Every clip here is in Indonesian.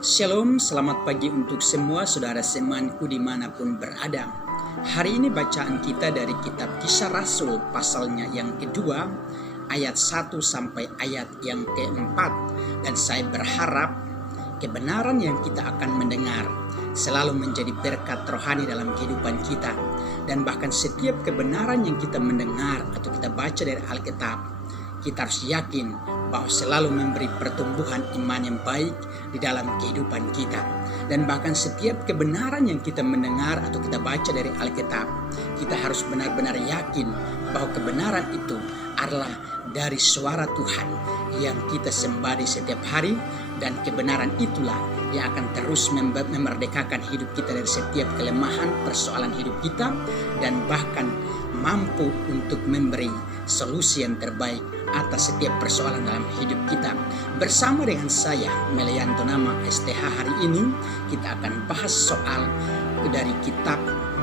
Shalom, selamat pagi untuk semua saudara semanku dimanapun berada. Hari ini bacaan kita dari kitab Kisah Rasul pasalnya yang kedua, ayat 1 sampai ayat yang keempat. Dan saya berharap kebenaran yang kita akan mendengar selalu menjadi berkat rohani dalam kehidupan kita. Dan bahkan setiap kebenaran yang kita mendengar atau kita baca dari Alkitab, kita harus yakin bahwa selalu memberi pertumbuhan iman yang baik di dalam kehidupan kita. Dan bahkan setiap kebenaran yang kita mendengar atau kita baca dari Alkitab, kita harus benar-benar yakin bahwa kebenaran itu adalah dari suara Tuhan yang kita sembah di setiap hari. Dan kebenaran itulah yang akan terus memerdekakan hidup kita dari setiap kelemahan persoalan hidup kita, dan bahkan mampu untuk memberi solusi yang terbaik atas setiap persoalan dalam hidup kita. Bersama dengan saya, Melianto Nama STH, hari ini kita akan bahas soal dari kitab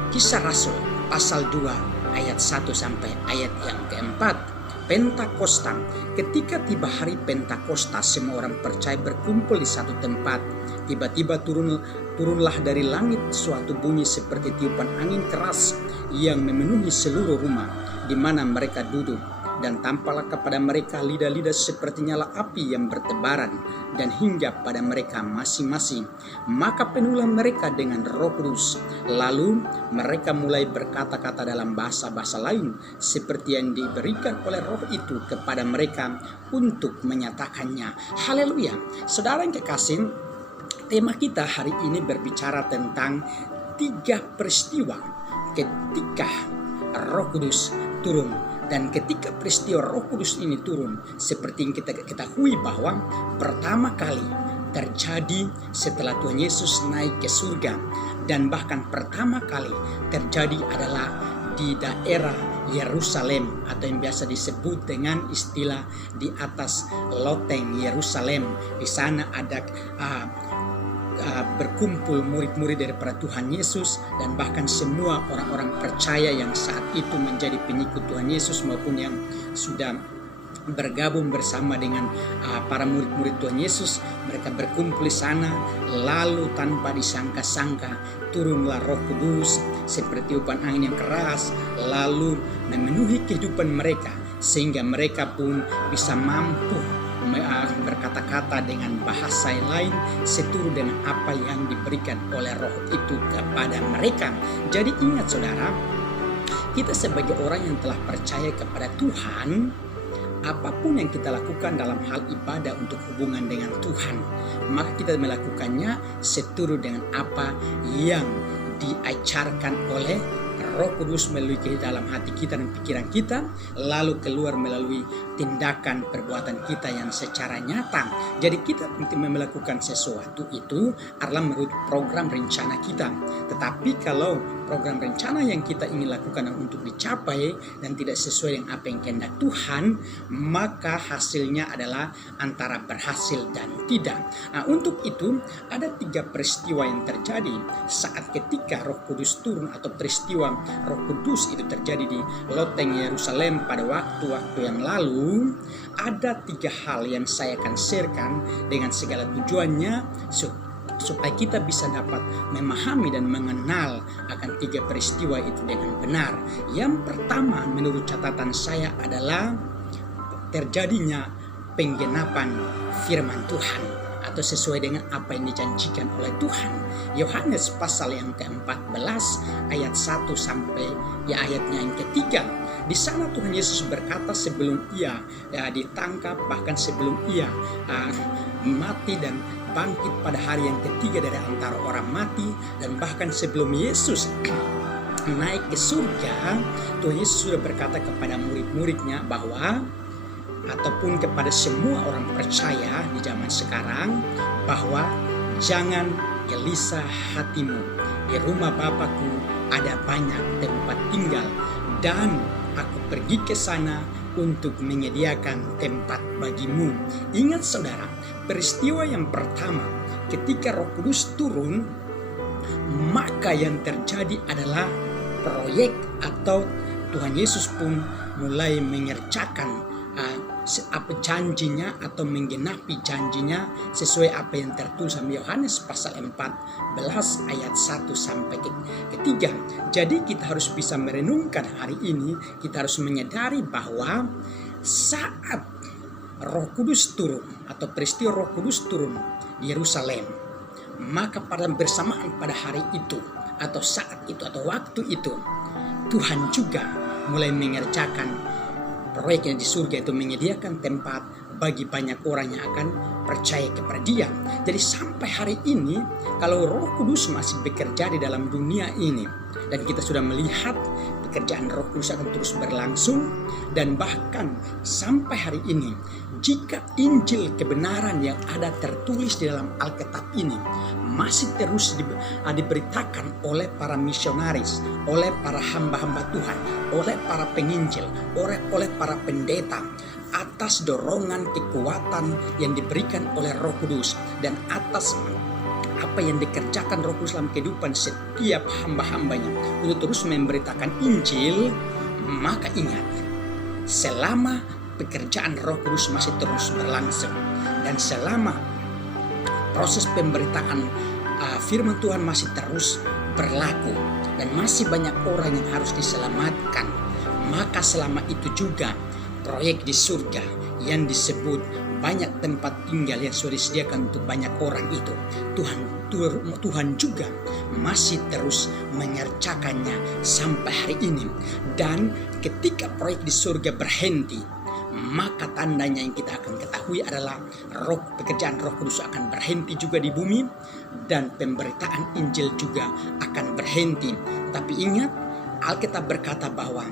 Kisah Rasul pasal 2 ayat 1 sampai ayat yang keempat. Pentakosta. Ketika tiba hari Pentakosta, semua orang percaya berkumpul di satu tempat. Tiba-tiba turunlah dari langit suatu bunyi seperti tiupan angin keras yang memenuhi seluruh rumah di mana mereka duduk. Dan tampaklah kepada mereka lidah-lidah seperti nyala api yang bertebaran dan hinggap pada mereka masing-masing. Maka penuhlah mereka dengan Roh Kudus. Lalu mereka mulai berkata-kata dalam bahasa-bahasa lain seperti yang diberikan oleh Roh itu kepada mereka untuk menyatakannya. Haleluya. Saudara yang kekasih, tema kita hari ini berbicara tentang 3 peristiwa ketika Roh Kudus turun. Dan ketika peristiwa Roh Kudus ini turun, seperti yang kita ketahui bahwa pertama kali terjadi setelah Tuhan Yesus naik ke surga. Dan bahkan pertama kali terjadi adalah di daerah Yerusalem, atau yang biasa disebut dengan istilah di atas loteng Yerusalem. Di sana ada berkumpul murid-murid daripada Tuhan Yesus, dan bahkan semua orang-orang percaya yang saat itu menjadi pengikut Tuhan Yesus maupun yang sudah bergabung bersama dengan para murid-murid Tuhan Yesus. Mereka berkumpul di sana, lalu tanpa disangka-sangka turunlah Roh Kudus seperti tiupan angin yang keras, lalu memenuhi kehidupan mereka sehingga mereka pun bisa mampu berkata-kata dengan bahasa yang lain seturut dengan apa yang diberikan oleh Roh itu kepada mereka. Jadi ingat saudara, kita sebagai orang yang telah percaya kepada Tuhan, apapun yang kita lakukan dalam hal ibadah untuk hubungan dengan Tuhan, maka kita melakukannya seturut dengan apa yang diajarkan oleh Roh Kudus melalui dalam hati kita dan pikiran kita, lalu keluar melalui tindakan perbuatan kita yang secara nyata. Jadi kita melakukan sesuatu itu adalah menurut program rencana kita. Tetapi kalau program rencana yang kita ingin lakukan untuk dicapai dan tidak sesuai dengan apa yang kehendak Tuhan, maka hasilnya adalah antara berhasil dan tidak. Nah, untuk itu ada 3 peristiwa yang terjadi saat ketika Roh Kudus turun, atau peristiwa Roh Kudus itu terjadi di loteng Yerusalem pada waktu-waktu yang lalu. Ada 3 hal yang saya akan sharekan dengan segala tujuannya supaya kita bisa dapat memahami dan mengenal akan 3 peristiwa itu dengan benar. Yang pertama menurut catatan saya adalah terjadinya penggenapan firman Tuhan, atau sesuai dengan apa yang dijanjikan oleh Tuhan. Yohanes pasal yang ke-14 ayat 1 sampai ayatnya yang ketiga. Di sana Tuhan Yesus berkata sebelum ia ditangkap, bahkan sebelum ia mati dan bangkit pada hari yang ketiga dari antara orang mati, dan bahkan sebelum Yesus naik ke surga, Tuhan Yesus sudah berkata kepada murid-muridnya bahwa, ataupun kepada semua orang percaya di zaman sekarang, bahwa jangan gelisah hatimu. Di rumah Bapakku ada banyak tempat tinggal, dan aku pergi ke sana untuk menyediakan tempat bagimu. Ingat saudara, peristiwa yang pertama ketika Roh Kudus turun, maka yang terjadi adalah proyek, atau Tuhan Yesus pun mulai mengerjakan apa janjinya atau menggenapi janjinya sesuai apa yang tertulis dalam Yohanes pasal 14 ayat 1 sampai ketiga. Jadi kita harus bisa merenungkan hari ini, kita harus menyadari bahwa saat Roh Kudus turun atau peristiwa Roh Kudus turun di Yerusalem, maka pada bersamaan pada hari itu atau saat itu atau waktu itu, Tuhan juga mulai mengerjakan proyeknya di surga, itu menyediakan tempat bagi banyak orang yang akan percaya kepada Dia. Jadi sampai hari ini, kalau Roh Kudus masih bekerja di dalam dunia ini, dan kita sudah melihat pekerjaan Roh Kudus akan terus berlangsung, dan bahkan sampai hari ini, jika Injil kebenaran yang ada tertulis di dalam Alkitab ini masih terus diberitakan oleh para misionaris, oleh para hamba-hamba Tuhan, oleh para penginjil, oleh para pendeta, atas dorongan kekuatan yang diberikan oleh Roh Kudus dan atas apa yang dikerjakan Roh Kudus dalam kehidupan setiap hamba-hambanya untuk terus memberitakan Injil, maka ingat, selama pekerjaan Roh Kudus masih terus berlangsung dan selama proses pemberitaan firman Tuhan masih terus berlaku dan masih banyak orang yang harus diselamatkan, maka selama itu juga proyek di surga yang disebut banyak tempat tinggal yang sudah disediakan untuk banyak orang itu, Tuhan juga masih terus mengerjakannya sampai hari ini. Dan ketika proyek di surga berhenti, maka tandanya yang kita akan ketahui adalah pekerjaan Roh Kudus akan berhenti juga di bumi dan pemberitaan Injil juga akan berhenti. Tapi ingat, Alkitab berkata bahwa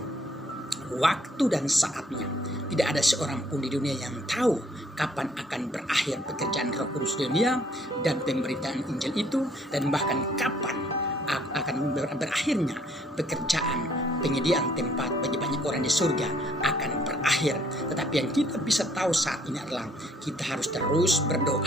waktu dan saatnya tidak ada seorang pun di dunia yang tahu kapan akan berakhir pekerjaan Roh Kudus di dunia dan pemberitaan Injil itu, dan bahkan kapan akan berakhirnya pekerjaan penyediaan tempat bagi banyak orang di surga akan berakhir. Tetapi yang kita bisa tahu saat ini adalah kita harus terus berdoa,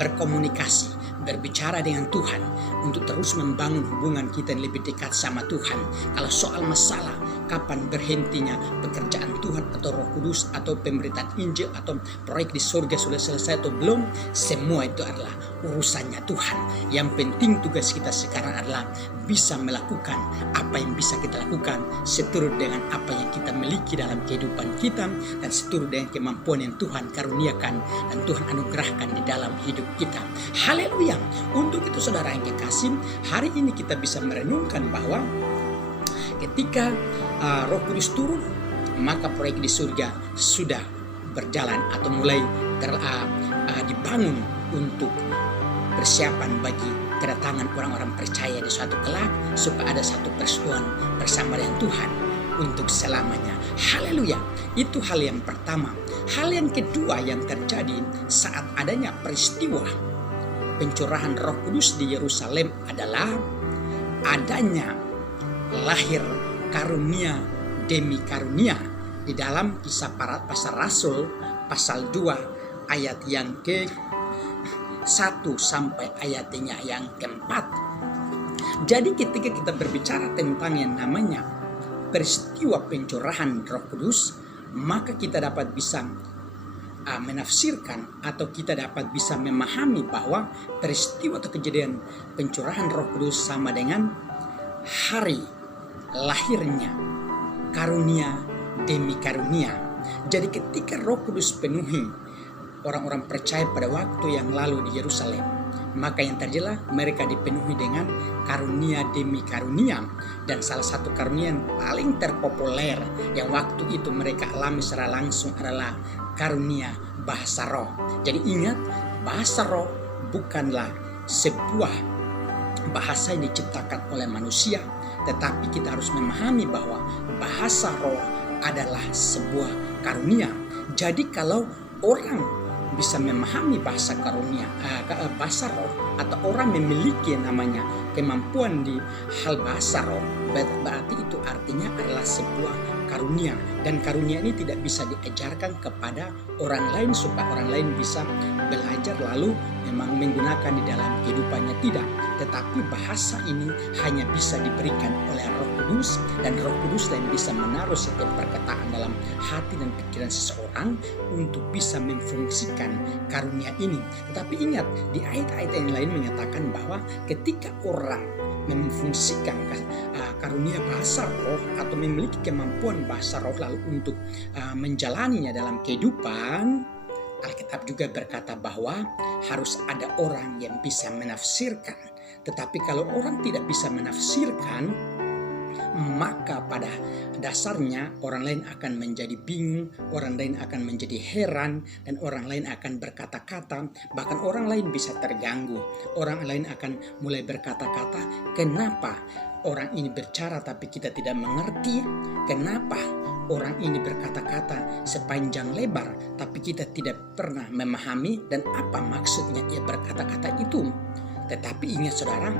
berkomunikasi, berbicara dengan Tuhan untuk terus membangun hubungan kita yang lebih dekat sama Tuhan. Kalau soal masalah kapan berhentinya pekerjaan Tuhan atau Roh Kudus atau pemberitaan Injil atau proyek di surga sudah selesai atau belum, semua itu adalah urusannya Tuhan. Yang penting tugas kita sekarang adalah bisa melakukan apa yang bisa kita lakukan seturut dengan apa yang kita miliki dalam kehidupan kita dan seturut dengan kemampuan yang Tuhan karuniakan dan Tuhan anugerahkan di dalam hidup kita. Haleluya. Untuk itu saudara yang kekasih, hari ini kita bisa merenungkan bahwa ketika Roh Kudus turun, maka proyek di surga sudah berjalan atau mulai dibangun untuk persiapan bagi kedatangan orang-orang percaya di suatu kelak, supaya ada satu persekutuan bersama dengan Tuhan untuk selamanya. Haleluya. Itu hal yang pertama. Hal yang kedua yang terjadi saat adanya peristiwa pencurahan Roh Kudus di Yerusalem adalah adanya lahir karunia demi karunia. Di dalam Kisah Para Rasul pasal 2 ayat yang ke-1 sampai ayatnya yang ke-4. Jadi ketika kita berbicara tentang yang namanya peristiwa pencurahan Roh Kudus, maka kita dapat bisa menafsirkan atau kita dapat bisa memahami bahwa peristiwa atau kejadian pencurahan Roh Kudus sama dengan hari lahirnya karunia demi karunia. Jadi ketika Roh Kudus penuhi orang-orang percaya pada waktu yang lalu di Yerusalem, maka yang terjadilah mereka dipenuhi dengan karunia demi karunia. Dan salah satu karunia yang paling terpopuler yang waktu itu mereka alami secara langsung adalah karunia bahasa roh. Jadi ingat, bahasa roh bukanlah sebuah bahasa yang diciptakan oleh manusia, tetapi kita harus memahami bahwa bahasa roh adalah sebuah karunia. Jadi kalau orang bisa memahami bahasa karunia, bahasa roh, atau orang memiliki yang namanya kemampuan di hal bahasa roh, berarti itu artinya adalah sebuah karunia, dan karunia ini tidak bisa diajarkan kepada orang lain supaya orang lain bisa belajar lalu memang menggunakan di dalam kehidupannya, tidak. Tetapi bahasa ini hanya bisa diberikan oleh Roh Kudus, dan Roh Kudus yang bisa menaruh setiap perkataan dalam hati dan pikiran seseorang untuk bisa memfungsikan karunia ini. Tetapi ingat, di ayat-ayat yang lain menyatakan bahwa ketika orang memfungsikan karunia bahasa roh atau memiliki kemampuan bahasa roh lalu untuk menjalaninya dalam kehidupan, Alkitab juga berkata bahwa harus ada orang yang bisa menafsirkan. Tetapi kalau orang tidak bisa menafsirkan, maka pada dasarnya orang lain akan menjadi bingung, orang lain akan menjadi heran, dan orang lain akan berkata-kata, bahkan orang lain bisa terganggu. Orang lain akan mulai berkata-kata, kenapa orang ini berbicara tapi kita tidak mengerti? Kenapa orang ini berkata-kata sepanjang lebar tapi kita tidak pernah memahami, dan apa maksudnya ia berkata-kata itu? Tetapi ingat saudara,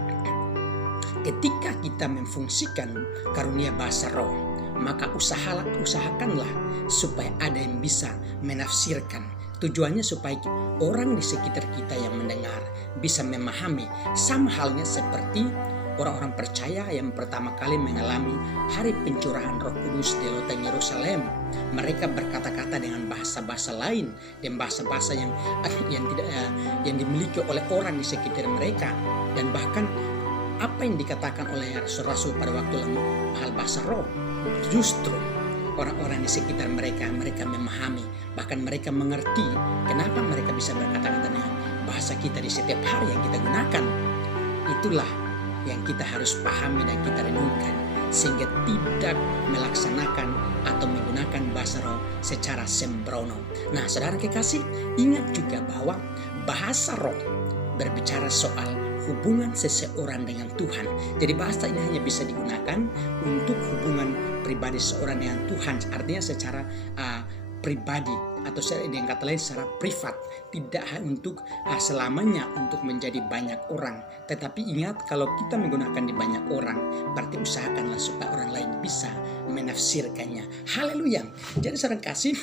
ketika kita memfungsikan karunia bahasa roh, maka usahakanlah supaya ada yang bisa menafsirkan. Tujuannya supaya orang di sekitar kita yang mendengar bisa memahami. Sama halnya seperti orang-orang percaya yang pertama kali mengalami hari pencurahan Roh Kudus di lautan Yerusalem. Mereka berkata-kata dengan bahasa-bahasa lain, dan bahasa-bahasa yang dimiliki oleh orang di sekitar mereka, dan bahkan apa yang dikatakan oleh rasul-rasul pada waktu hal bahasa roh, justru orang-orang di sekitar mereka memahami, bahkan mereka mengerti kenapa mereka bisa berkata-kata dengan bahasa kita di setiap hari yang kita gunakan. Itulah yang kita harus pahami dan kita renungkan, sehingga tidak melaksanakan atau menggunakan bahasa roh secara sembrono. Nah, saudara kekasih, ingat juga bahwa bahasa roh berbicara soal hubungan seseorang dengan Tuhan. Jadi bahasa ini hanya bisa digunakan untuk hubungan pribadi seseorang dengan Tuhan, artinya secara pribadi, atau dengan kata lain secara privat, tidak untuk selamanya untuk menjadi banyak orang. Tetapi ingat, kalau kita menggunakan di banyak orang, berarti usahakanlah supaya orang lain bisa menafsirkannya. Haleluya. Jadi saudara kasih,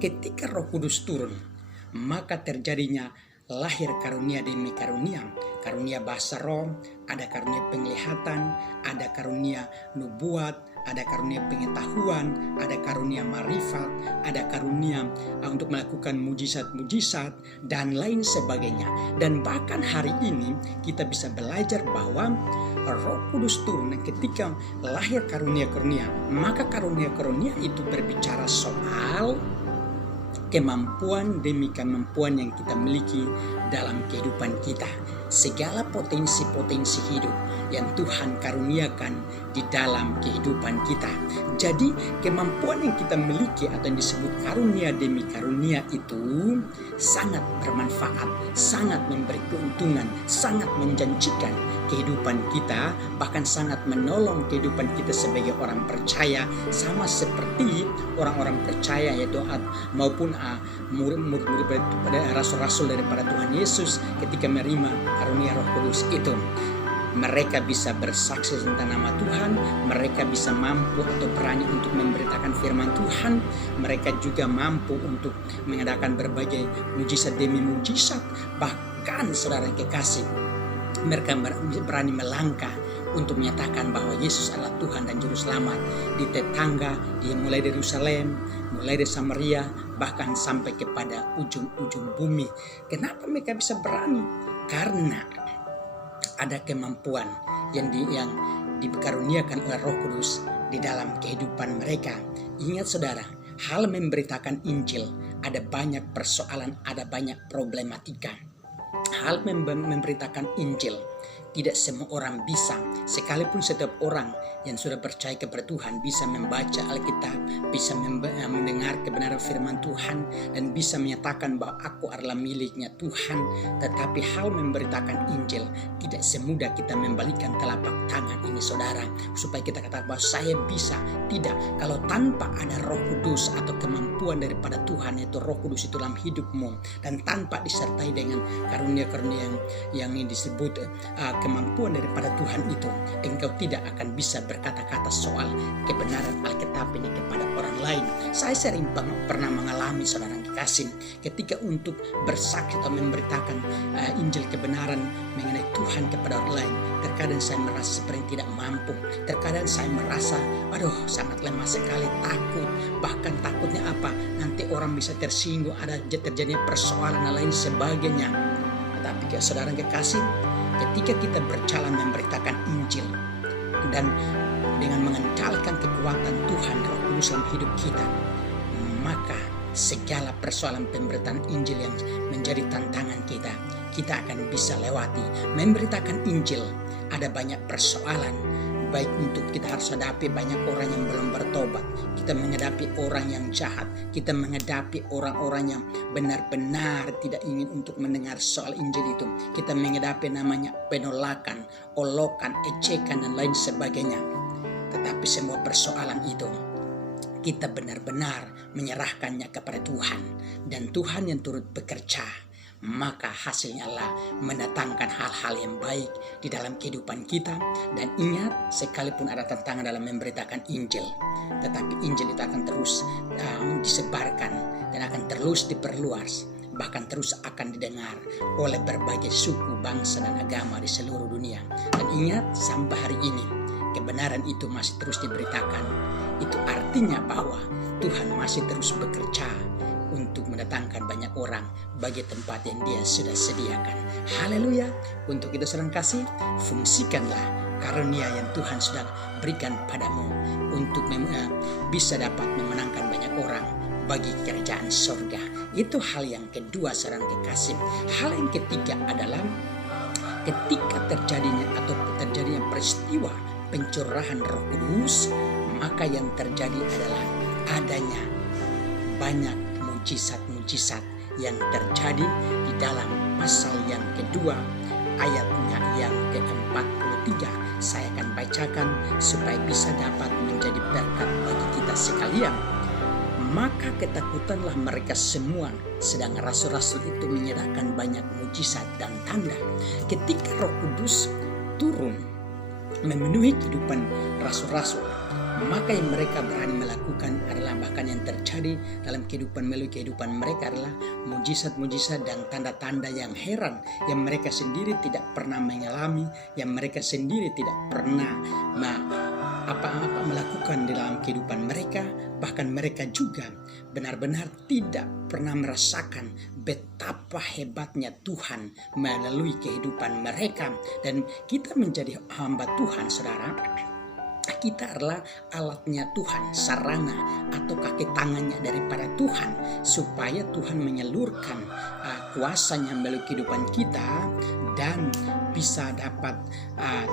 ketika Roh Kudus turun, maka terjadinya lahir karunia demi karunia. Karunia bahasa roh, ada karunia penglihatan, ada karunia nubuat, ada karunia pengetahuan, ada karunia marifat, ada karunia untuk melakukan mujizat-mujizat, dan lain sebagainya. Dan bahkan hari ini kita bisa belajar bahwa Roh Kudus turun, dan ketika lahir karunia-karunia, maka karunia-karunia itu berbicara soal kemampuan demi kemampuan yang kita miliki dalam kehidupan kita. Segala potensi-potensi hidup yang Tuhan karuniakan di dalam kehidupan kita. Jadi kemampuan yang kita miliki atau yang disebut karunia demi karunia itu sangat bermanfaat, sangat memberi keuntungan, sangat menjanjikan kehidupan kita, bahkan sangat menolong kehidupan kita sebagai orang percaya, sama seperti orang-orang percaya yaitu maupun murid-murid pada rasul-rasul daripada Tuhan Yesus ketika menerima karunia Roh Kudus itu. Mereka bisa bersaksi tentang nama Tuhan, mereka bisa mampu atau berani untuk memberitakan firman Tuhan, mereka juga mampu untuk mengadakan berbagai mujizat demi mujizat. Bahkan saudara yang kekasih, mereka berani melangkah untuk menyatakan bahwa Yesus adalah Tuhan dan Juru Selamat di tetangga, mulai dari Yerusalem, mulai dari Samaria, bahkan sampai kepada ujung-ujung bumi. Kenapa mereka bisa berani? Karena ada kemampuan yang dikaruniakan oleh Roh Kudus di dalam kehidupan mereka. Ingat saudara, hal memberitakan Injil ada banyak persoalan, ada banyak problematika. Hal memberitakan Injil tidak semua orang bisa, sekalipun setiap orang yang sudah percaya kepada Tuhan bisa membaca Alkitab, bisa mendengar kebenaran firman Tuhan, dan bisa menyatakan bahwa aku adalah miliknya Tuhan. Tetapi hal memberitakan Injil tidak semudah kita membalikan telapak tangan ini saudara, supaya kita katakan bahwa saya bisa. Tidak, kalau tanpa ada Roh Kudus atau kemampuan daripada Tuhan, yaitu Roh Kudus itu dalam hidupmu, dan tanpa disertai dengan karunia karunia-karunia yang ini disebut kemampuan daripada Tuhan itu, engkau tidak akan bisa berkata-kata soal kebenaran Alkitab ini kepada orang lain. Saya sering pernah mengalami, saudara kekasih, ketika untuk bersaksi atau memberitakan Injil kebenaran mengenai Tuhan kepada orang lain, terkadang saya merasa seperti tidak mampu. Terkadang saya merasa, aduh, sangat lemah sekali, takut. Bahkan takutnya apa? Nanti orang bisa tersinggung, ada terjadi persoalan dan lain sebagainya. Tetapi saudara kekasih, ketika kita berjalan memberitakan Injil dan dengan mengandalkan kekuatan Tuhan Roh Kudus dalam hidup kita, maka segala persoalan pemberitaan Injil yang menjadi tantangan kita akan bisa lewati. Memberitakan Injil, ada banyak persoalan, baik untuk kita harus hadapi banyak orang yang belum bertobat, kita menghadapi orang yang jahat, kita menghadapi orang-orang yang benar-benar tidak ingin untuk mendengar soal Injil itu, kita menghadapi namanya penolakan, olokan, ejekan dan lain sebagainya. Tetapi semua persoalan itu kita benar-benar menyerahkannya kepada Tuhan, dan Tuhan yang turut bekerja, maka hasilnya adalah mendatangkan hal-hal yang baik di dalam kehidupan kita. Dan ingat, sekalipun ada tantangan dalam memberitakan Injil, tetapi Injil itu akan terus disebarkan dan akan terus diperluas, bahkan terus akan didengar oleh berbagai suku, bangsa, dan agama di seluruh dunia. Dan ingat, sampai hari ini kebenaran itu masih terus diberitakan. Itu artinya bahwa Tuhan masih terus bekerja untuk mendatangkan banyak orang bagi tempat yang Dia sudah sediakan. Haleluya. Untuk itu saudara kasih, fungsikanlah karunia yang Tuhan sudah berikan padamu untuk bisa dapat memenangkan banyak orang bagi kerajaan sorga. Itu hal yang kedua, saudara kekasih. Hal yang ketiga adalah ketika terjadinya peristiwa pencurahan Roh Kudus, maka yang terjadi adalah adanya banyak mujizat-mujizat yang terjadi di dalam pasal yang kedua, ayatnya yang ke-43. Saya akan bacakan supaya bisa dapat menjadi berkat bagi kita sekalian. Maka ketakutanlah mereka semua, sedang rasul-rasul itu menyerahkan banyak mujizat dan tanda. Ketika Roh Kudus turun memenuhi kehidupan rasul-rasul, maka yang mereka berani melakukan adalah, bahkan yang terjadi dalam melalui kehidupan mereka adalah mujizat-mujizat dan tanda-tanda yang heran yang mereka sendiri tidak pernah mengalami, yang mereka sendiri tidak pernah apa-apa melakukan di dalam kehidupan mereka. Bahkan mereka juga benar-benar tidak pernah merasakan betapa hebatnya Tuhan melalui kehidupan mereka. Dan kita menjadi hamba Tuhan, saudara, kita adalah alatnya Tuhan, sarana atau kaki tangannya daripada Tuhan, supaya Tuhan menyalurkan kuasanya melalui kehidupan kita dan bisa dapat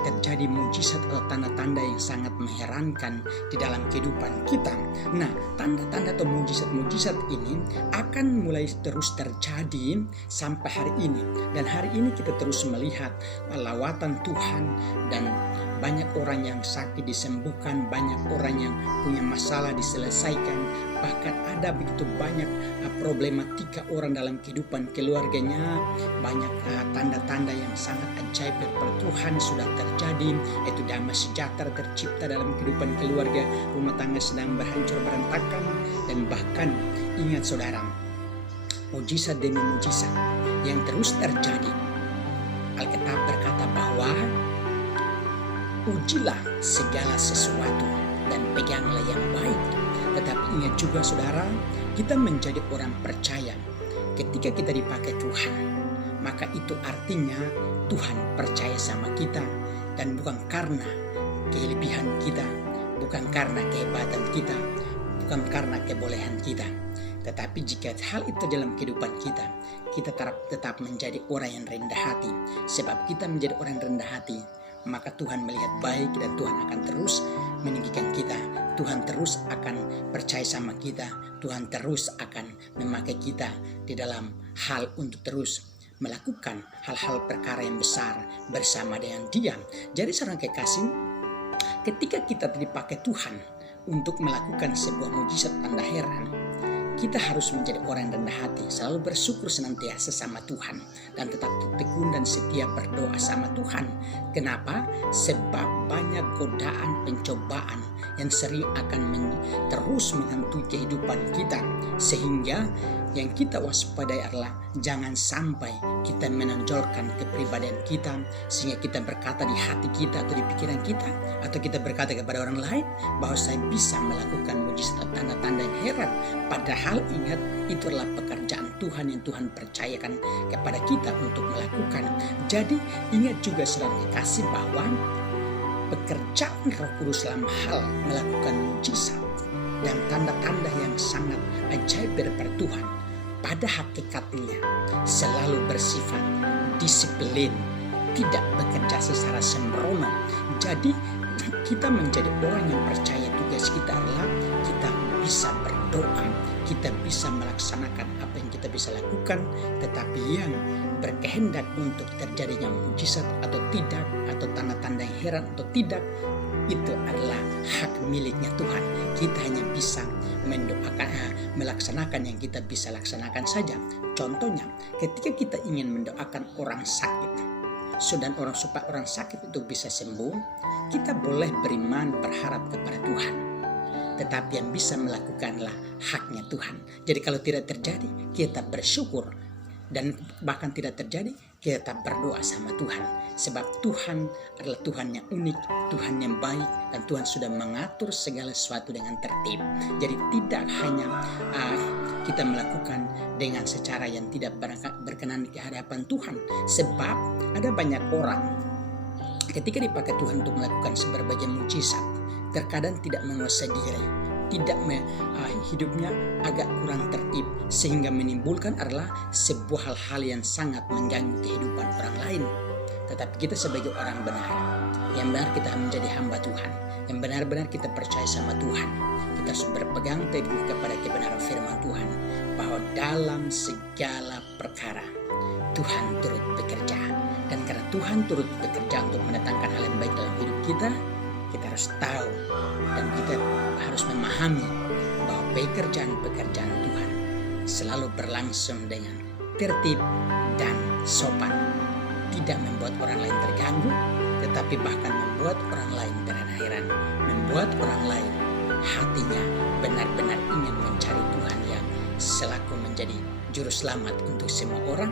terjadi mujizat atau tanda-tanda yang sangat mengherankan di dalam kehidupan kita. Nah, tanda-tanda atau mujizat-mujizat ini akan mulai terus terjadi sampai hari ini. Dan hari ini kita terus melihat lawatan Tuhan, dan banyak orang yang sakit disembuhkan, banyak orang yang punya masalah diselesaikan, bahkan ada begitu banyak problematika orang dalam kehidupan keluarganya. Banyak tanda-tanda yang sangat ajaib daripada Tuhan sudah terjadi, yaitu damai sejahtera tercipta dalam kehidupan keluarga, rumah tangga sedang berhancur berantakan. Dan bahkan ingat saudara, mujizat demi mujizat yang terus terjadi. Alkitab berkata bahwa ujilah segala sesuatu dan peganglah yang baik. Tetapi ingat juga saudara, kita menjadi orang percaya. Ketika kita dipakai Tuhan, maka itu artinya Tuhan percaya sama kita. Dan bukan karena kelebihan kita, bukan karena kehebatan kita, bukan karena kebolehan kita. Tetapi jika hal itu dalam kehidupan kita, kita tetap menjadi orang yang rendah hati. Sebab kita menjadi orang yang rendah hati, maka Tuhan melihat baik dan Tuhan akan terus meninggikan kita. Tuhan terus akan percaya sama kita. Tuhan terus akan memakai kita di dalam hal untuk terus melakukan hal-hal perkara yang besar bersama dengan Dia. Jadi saudara kekasih, ketika kita dipakai Tuhan untuk melakukan sebuah mujizat tanda heran, kita harus menjadi orang yang rendah hati, selalu bersyukur senantiasa sama Tuhan, dan tetap tekun dan setia berdoa sama Tuhan. Kenapa? Sebab banyak godaan, pencobaan yang sering akan terus menghantui kehidupan kita, sehingga yang kita waspadai adalah jangan sampai kita menonjolkan kepribadian kita, sehingga kita berkata di hati kita atau di pikiran kita, atau kita berkata kepada orang lain bahwa saya bisa melakukan mujizat atau tanda-tanda yang heran. Padahal ingat, itu adalah pekerjaan Tuhan yang Tuhan percayakan kepada kita untuk melakukan. Jadi ingat juga saudara kekasih bahwa pekerjaan Roh Kudus dalam hal melakukan mujizat dan tanda-tanda yang sangat ajaib daripada Tuhan pada hakikatnya selalu bersifat disiplin, tidak bekerja secara sembrono. Jadi kita menjadi orang yang percaya tugas kita adalah kita bisa berdoa, kita bisa melaksanakan apa yang kita bisa lakukan, tetapi yang berkehendak untuk terjadinya mujizat atau tidak, atau tanda-tanda yang heran atau tidak, itu adalah hak miliknya Tuhan. Kita hanya bisa mendoakan, melaksanakan yang kita bisa laksanakan saja. Contohnya, ketika kita ingin mendoakan orang sakit, supaya orang sakit itu bisa sembuh, kita boleh beriman, berharap kepada Tuhan. Tetapi yang bisa melakukanlah haknya Tuhan. Jadi kalau tidak terjadi, kita bersyukur. Dan bahkan tidak terjadi, kita berdoa sama Tuhan. Sebab Tuhan adalah Tuhan yang unik, Tuhan yang baik, dan Tuhan sudah mengatur segala sesuatu dengan tertib. Jadi tidak hanya kita melakukan dengan secara yang tidak berkenan di hadapan Tuhan. Sebab ada banyak orang ketika dipakai Tuhan untuk melakukan berbagai mujizat, terkadang tidak menguasai diri, tidak hidupnya agak kurang tertib, sehingga menimbulkan adalah sebuah hal-hal yang sangat mengganggu kehidupan orang lain. Tetapi kita sebagai orang benar, yang benar kita menjadi hamba Tuhan, yang benar-benar kita percaya sama Tuhan, kita harus berpegang teguh kepada kebenaran firman Tuhan, bahwa dalam segala perkara Tuhan turut bekerja. Dan karena Tuhan turut bekerja untuk mendatangkan hal yang baik dalam hidup kita, kita harus tahu dan kita harus memahami bahwa pekerjaan-pekerjaan Tuhan selalu berlangsung dengan tertib dan sopan. Tidak membuat orang lain terganggu, tetapi bahkan membuat orang lain terheran-heran, membuat orang lain hatinya benar-benar ingin mencari Tuhan yang selaku menjadi juru selamat untuk semua orang,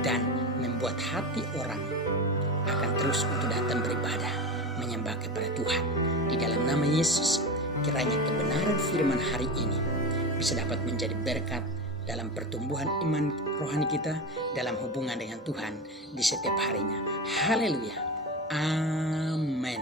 dan membuat hati orang akan terus untuk datang beribadah, menyembah kepada Tuhan. Di dalam nama Yesus, kiranya kebenaran firman hari ini bisa dapat menjadi berkat dalam pertumbuhan iman rohani kita, dalam hubungan dengan Tuhan di setiap harinya. Haleluya. Amin.